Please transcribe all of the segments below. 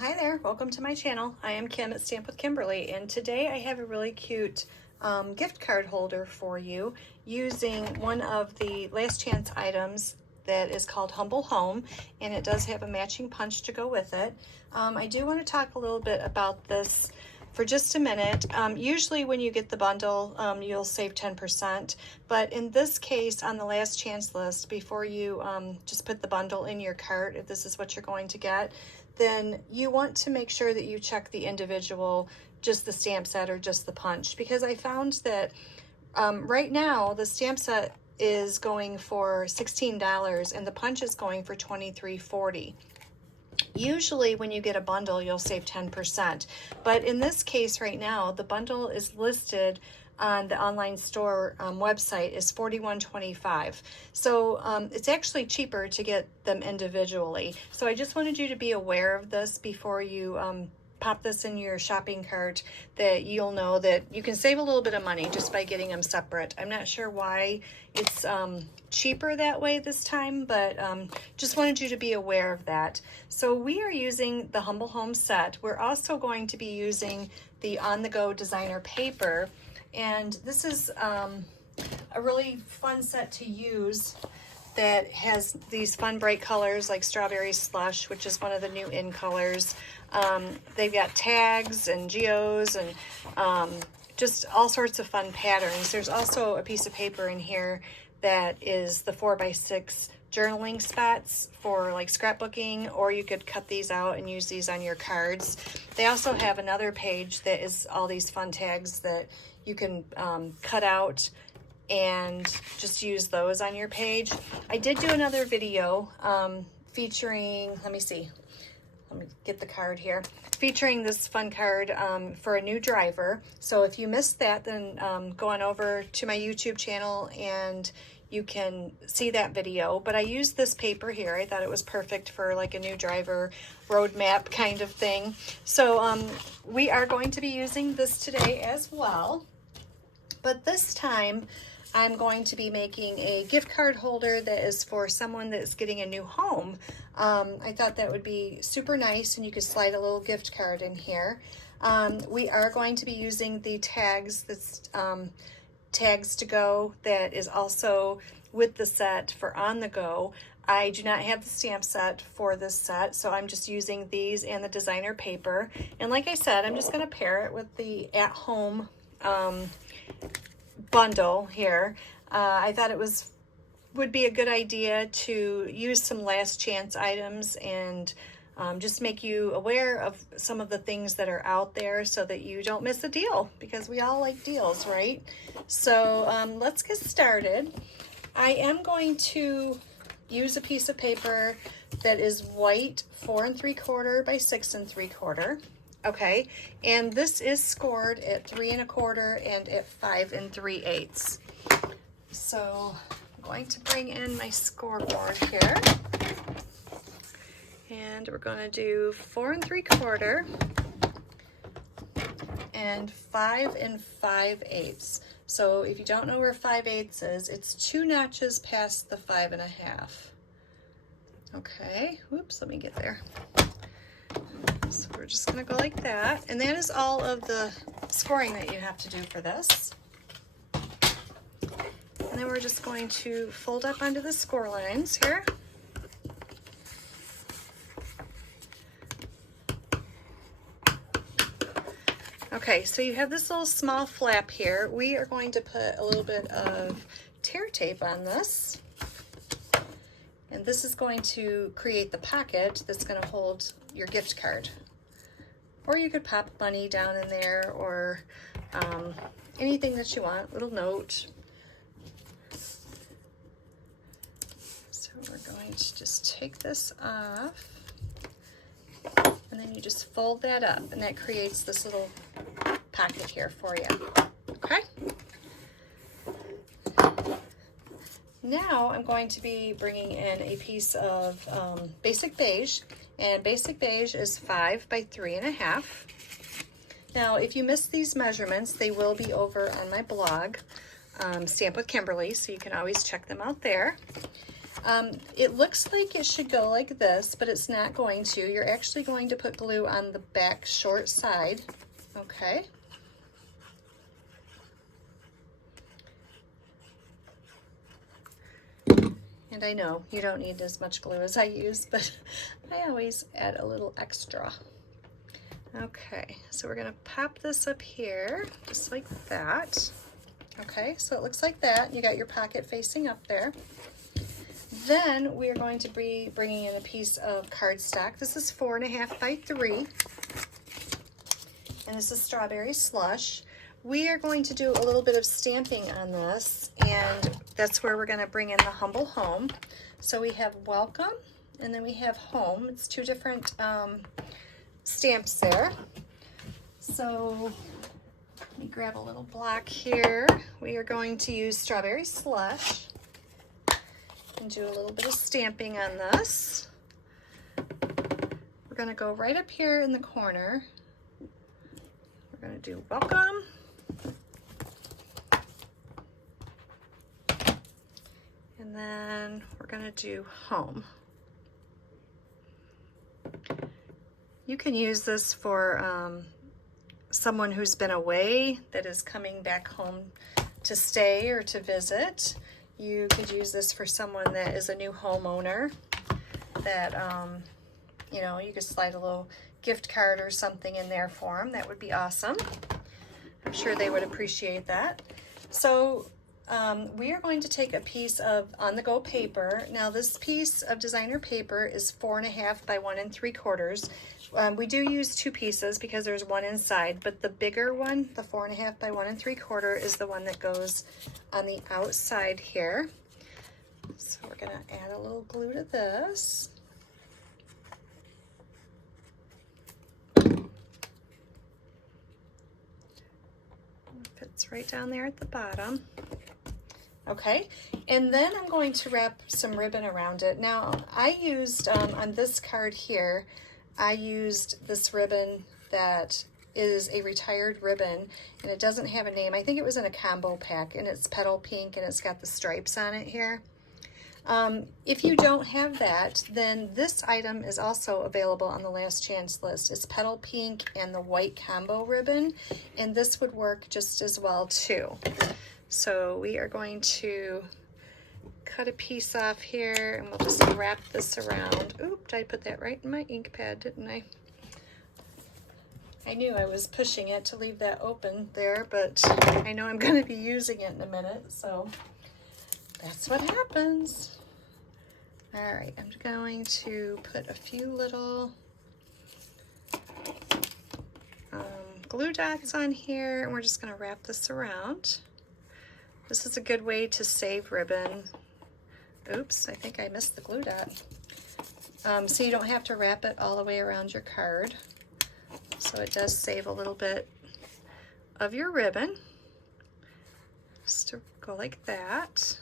Hi there, welcome to my channel. I am Kim at Stamp with Kimberly, and today I have a really cute gift card holder for you using one of the last chance items that is called Humble Home, and it does have a matching punch to go with it. I do want to talk a little bit about this for just a minute. Usually when you get the bundle, you'll save 10%, but in this case, on the last chance list, before you just put the bundle in your cart, if this is what you're going to get, then you want to make sure that you check the individual, just the stamp set or just the punch, because I found that right now the stamp set is going for $16 and the punch is going for $23.40. Usually when you get a bundle, you'll save 10%. But in this case right now, the bundle is listed on the online store website is $41.25. So it's actually cheaper to get them individually. So I just wanted you to be aware of this before you pop this in your shopping cart, that you'll know that you can save a little bit of money just by getting them separate. I'm not sure why it's cheaper that way this time, but just wanted you to be aware of that. So we are using the Humble Home set. We're also going to be using the On The Go designer paper, and this is a really fun set to use that has these fun bright colors like Strawberry Slush, which is one of the new in colors. They've got tags and geos and just all sorts of fun patterns. There's also a piece of paper in here that is the 4x6 journaling spots for like scrapbooking, or you could cut these out and use these on your cards. They also have another page that is all these fun tags that you can cut out and just use those on your page. I did do another video featuring, let me get the card here, featuring this fun card for a new driver. So if you missed that, then go on over to my YouTube channel and you can see that video. But I used this paper here. I thought it was perfect for like a new driver roadmap kind of thing. So we are going to be using this today as well. But this time I'm going to be making a gift card holder that is for someone that is getting a new home. I thought that would be super nice, and you could slide a little gift card in here. We are going to be using the tags, that's Tags to Go, that is also with the set for On The Go. I do not have the stamp set for this set, so I'm just using these and the designer paper. And like I said, I'm just going to pair it with the at-home bundle here. I thought it would be a good idea to use some last chance items and just make you aware of some of the things that are out there so that you don't miss a deal, because we all like deals, right? So let's get started. I am going to use a piece of paper that is white 4 3/4 by 6 3/4. Okay, and this is scored at 3 1/4 and at 5 3/8. So I'm going to bring in my scoreboard here, and we're going to do 4 3/4 and 5 5/8. So if you don't know where 5/8 is, it's 2 notches past the 5 1/2. Okay, whoops, let me get there. So we're just going to go like that, and that is all of the scoring that you have to do for this. And then we're just going to fold up onto the score lines here. Okay, so you have this little small flap here. We are going to put a little bit of tear tape on this, and this is going to create the pocket that's going to hold your gift card. Or you could pop money down in there, or anything that you want, little note. So we're going to just take this off, and then you just fold that up, and that creates this little pocket here for you. Okay? Now I'm going to be bringing in a piece of Basic Beige, and Basic Beige is 5 by 3 1/2. Now if you missed these measurements, they will be over on my blog, Stamp with Kimberly, so you can always check them out there. It looks like it should go like this, but it's not going to. You're actually going to put glue on the back short side, okay? And I know you don't need as much glue as I use, but I always add a little extra. Okay, so we're gonna pop this up here, just like that. Okay, so it looks like that. You got your pocket facing up there. Then we are going to be bringing in a piece of cardstock. This is 4.5 by 3, and this is strawberry slush. We are going to do a little bit of stamping on this, and that's where we're going to bring in the Humble Home. So we have welcome, and then we have home. It's two different stamps there. So let me grab a little block here. We are going to use strawberry slush and do a little bit of stamping on this. We're going to go right up here in the corner. We're going to do welcome. And then we're going to do home. You can use this for someone who's been away that is coming back home to stay or to visit. You could use this for someone that is a new homeowner that, you know, you could slide a little gift card or something in there for them. That would be awesome. I'm sure they would appreciate that. So we are going to take a piece of on-the-go paper. Now this piece of designer paper is 4.5 by 1 3/4. We do use 2 pieces because there's one inside, but the bigger one, the 4.5 by 1 3/4, is the one that goes on the outside here. So we're gonna add a little glue to this. Fits right down there at the bottom. Okay, and then I'm going to wrap some ribbon around it. Now, I used, on this card here, I used this ribbon that is a retired ribbon, and it doesn't have a name. I think it was in a combo pack, and it's petal pink, and it's got the stripes on it here. If you don't have that, then this item is also available on the last chance list. It's petal pink and the white combo ribbon, and this would work just as well too. So we are going to cut a piece off here, and we'll just wrap this around. Oop, did I put that right in my ink pad, didn't I? I knew I was pushing it to leave that open there, but I know I'm going to be using it in a minute, so that's what happens. All right, I'm going to put a few little glue dots on here, and we're just going to wrap this around. This is a good way to save ribbon. Oops, I think I missed the glue dot. So you don't have to wrap it all the way around your card. So it does save a little bit of your ribbon. Just to go like that.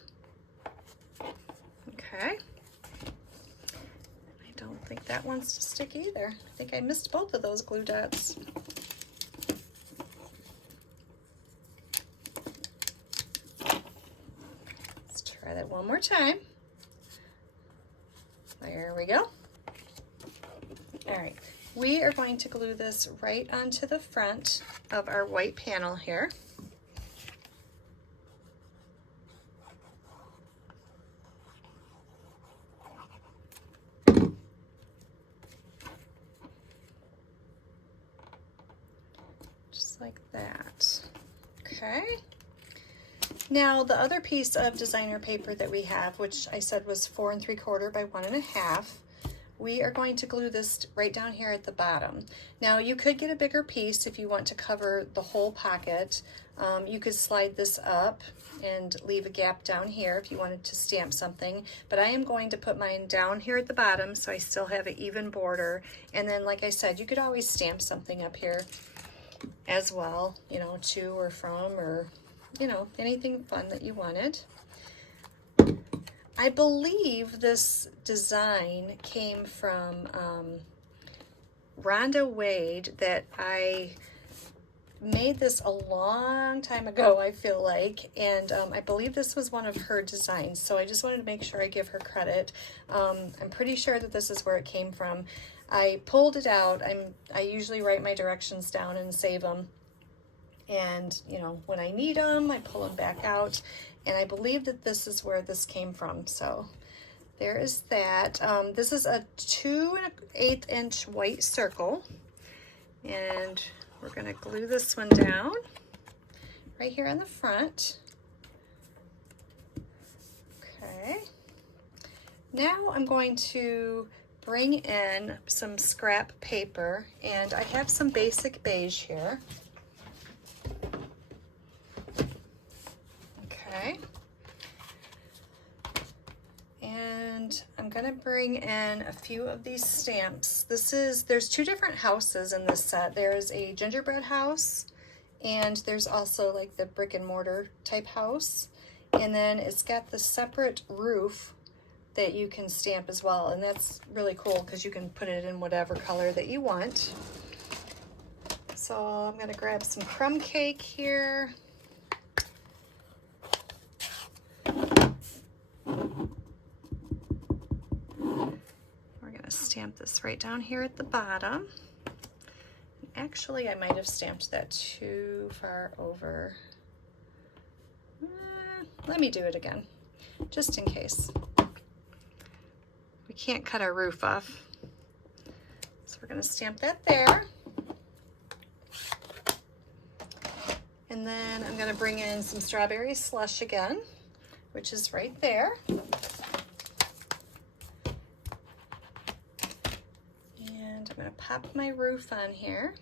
Okay. I don't think that wants to stick either. I think I missed both of those glue dots. Try that one more time. There we go. All right, we are going to glue this right onto the front of our white panel here. Just like that. Okay. Now the other piece of designer paper that we have, which I said was 4 3/4 by 1 1/2, we are going to glue this right down here at the bottom. Now you could get a bigger piece if you want to cover the whole pocket. You could slide this up and leave a gap down here if you wanted to stamp something, but I am going to put mine down here at the bottom so I still have an even border. And then, like I said, you could always stamp something up here as well, you know, to or from, or you know, anything fun that you wanted. I believe this design came from Rhonda Wade, that I made this a long time ago, I feel like, and I believe this was one of her designs, so I just wanted to make sure I give her credit. I'm pretty sure that this is where it came from. I pulled it out. I usually write my directions down and save them, and you know, when I need them, I pull them back out, and I believe that this is where this came from. So there is that. This is a 2 1/8 inch white circle, and we're going to glue this one down right here on the front. Okay. Now I'm going to bring in some scrap paper, and I have some basic beige here. Okay. And I'm going to bring in a few of these stamps. There's 2 different houses in this set. There's a gingerbread house, and there's also like the brick and mortar type house. And then it's got the separate roof that you can stamp as well. And that's really cool because you can put it in whatever color that you want. So I'm going to grab some crumb cake here. Stamp this right down here at the bottom. Actually, I might have stamped that too far over. Let me do it again, just in case. We can't cut our roof off. So we're going to stamp that there. And then I'm going to bring in some strawberry slush again, which is right there. I'm going to pop my roof on here.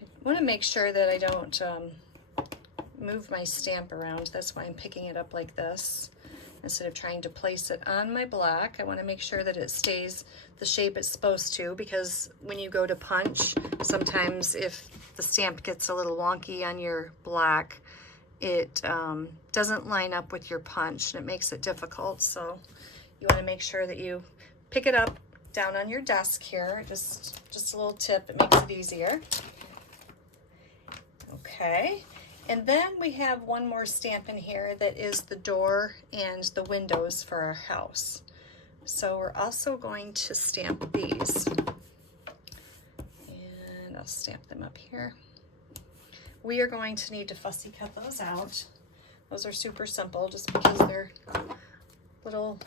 I want to make sure that I don't move my stamp around. That's why I'm picking it up like this instead of trying to place it on my block. I want to make sure that it stays the shape it's supposed to, because when you go to punch, sometimes if the stamp gets a little wonky on your block, it doesn't line up with your punch and it makes it difficult. So you want to make sure that you pick it up down on your desk here. Just a little tip, it makes it easier. Okay, and then we have one more stamp in here that is the door and the windows for our house. So we're also going to stamp these. And I'll stamp them up here. We are going to need to fussy cut those out. Those are super simple just because they're little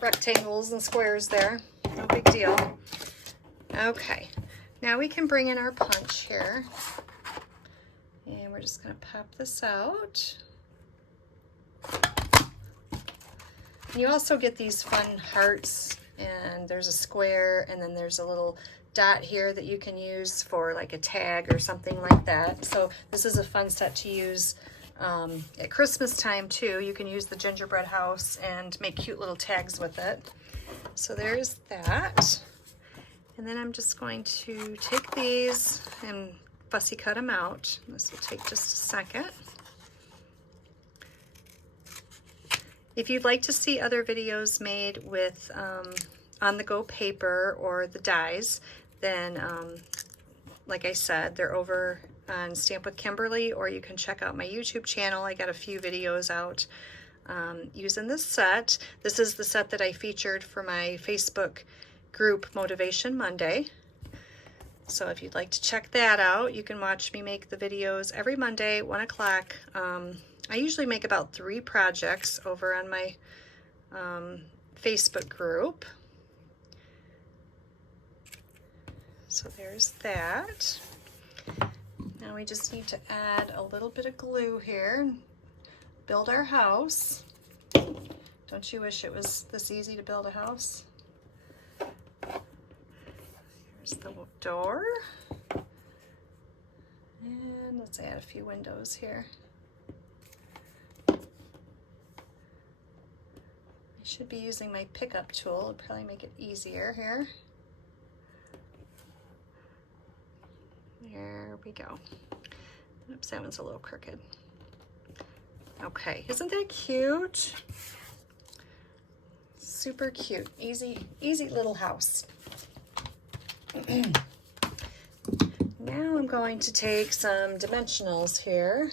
rectangles and squares there. No big deal. Okay, now we can bring in our punch here. And we're just going to pop this out. And you also get these fun hearts, and there's a square, and then there's a little dot here that you can use for like a tag or something like that. So this is a fun set to use at Christmas time too. You can use the gingerbread house and make cute little tags with it. So there's that. And then I'm just going to take these and fussy cut them out. This will take just a second. If you'd like to see other videos made with on-the-go paper or the dies, then like I said, they're over on Stamp with Kimberly, or you can check out my YouTube channel. I got a few videos out using this set. This is the set that I featured for my Facebook group Motivation Monday. So if you'd like to check that out, you can watch me make the videos every Monday, 1 o'clock. I usually make about 3 projects over on my Facebook group. So there's that. Now we just need to add a little bit of glue here and build our house. Don't you wish it was this easy to build a house? Here's the door. And let's add a few windows here. I should be using my pickup tool. It'll probably make it easier here. There we go. Oops, that one's a little crooked. Okay, isn't that cute? Super cute, easy little house. Now I'm going to take some dimensionals here,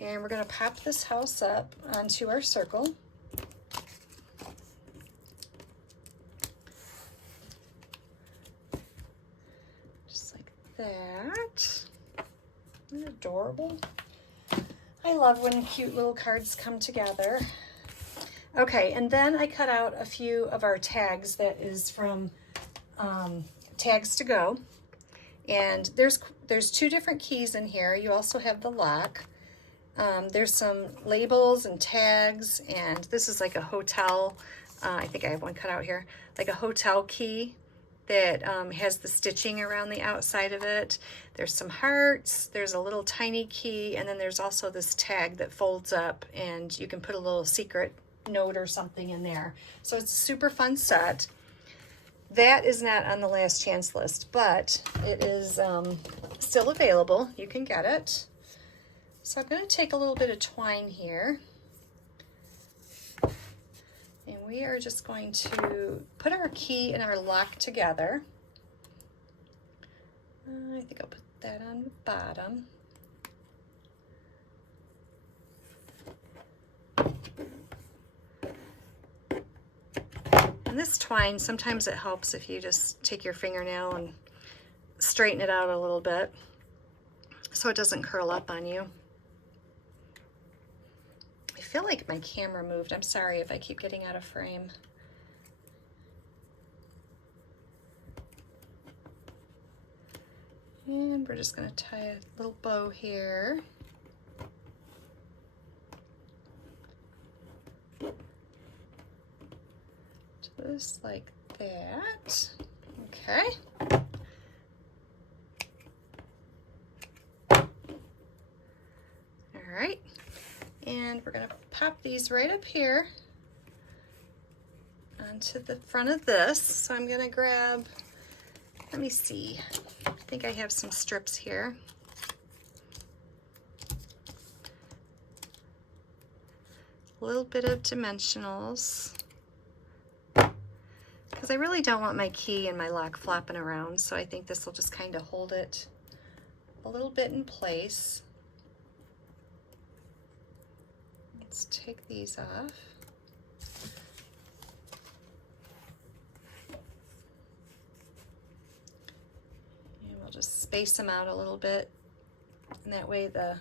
and we're going to pop this house up onto our circle. Just like that. Isn't that adorable? I love when cute little cards come together. Okay, and then I cut out a few of our tags that is from Tags to Go. And there's two different keys in here. You also have the lock. There's some labels and tags, and this is like a hotel, I think I have one cut out here, like a hotel key that has the stitching around the outside of it. There's some hearts, there's a little tiny key, and then there's also this tag that folds up and you can put a little secret note or something in there. So it's a super fun set. That is not on the last chance list, but it is still available. You can get it. So I'm going to take a little bit of twine here, and we are just going to put our key and our lock together. I think I'll put that on the bottom. And this twine, sometimes it helps if you just take your fingernail and straighten it out a little bit so it doesn't curl up on you. I feel like my camera moved. I'm sorry if I keep getting out of frame. And we're just going to tie a little bow here. Just like that. Okay. All right. And we're going to pop these right up here onto the front of this. So I'm going to grab, let me see, I think I have some strips here. A little bit of dimensionals, because I really don't want my key and my lock flopping around, so I think this will just kind of hold it a little bit in place. Let's take these off. And we'll just space them out a little bit, and that way the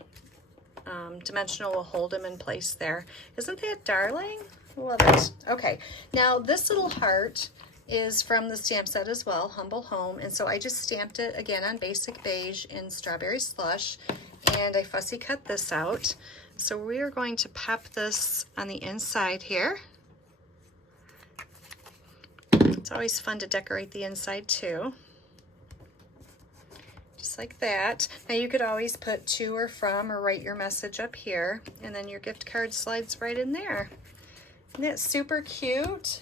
dimensional will hold them in place there. Isn't that darling? Love it. Okay, now this little heart is from the stamp set as well, Humble Home, and so I just stamped it again on Basic Beige in Strawberry Slush, and I fussy cut this out. So we are going to pop this on the inside here. It's always fun to decorate the inside too. Just like that. Now you could always put to or from or write your message up here, and then your gift card slides right in there. Isn't that super cute?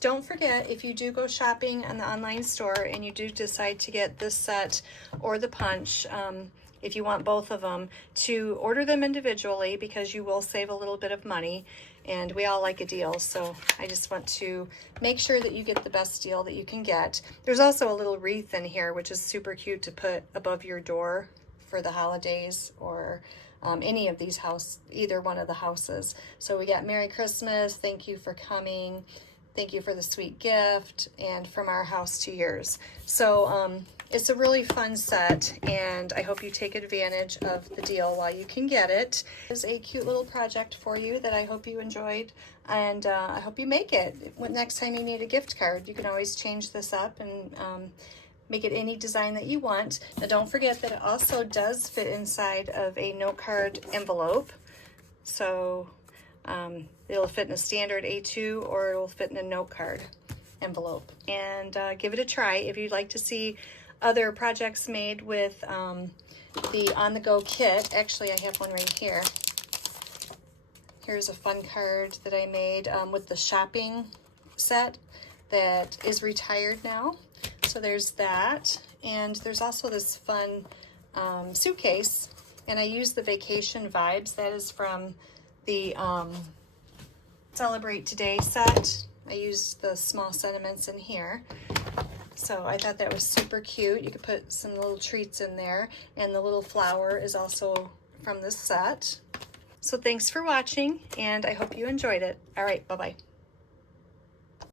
Don't forget, if you do go shopping on the online store and you do decide to get this set or the punch, if you want both of them, to order them individually, because you will save a little bit of money, and we all like a deal, so I just want to make sure that you get the best deal that you can get. There's also a little wreath in here, which is super cute to put above your door for the holidays, or any of these either one of the houses. So we got Merry Christmas, thank you for coming, thank you for the sweet gift, and from our house to yours. So it's a really fun set, and I hope you take advantage of the deal while you can get it. It's a cute little project for you that I hope you enjoyed, and I hope you make it. Next time you need a gift card, you can always change this up and make it any design that you want. Now don't forget that it also does fit inside of a note card envelope. So it'll fit in a standard A2, or it'll fit in a note card envelope. And give it a try. If you'd like to see other projects made with the on-the-go kit, actually I have one right here. Here's a fun card that I made with the shopping set that is retired now. So there's that, and there's also this fun suitcase, and I use the Vacation Vibes. That is from the Celebrate Today set. I used the small sentiments in here. So I thought that was super cute. You could put some little treats in there, and the little flower is also from this set. So thanks for watching, and I hope you enjoyed it. All right, bye-bye.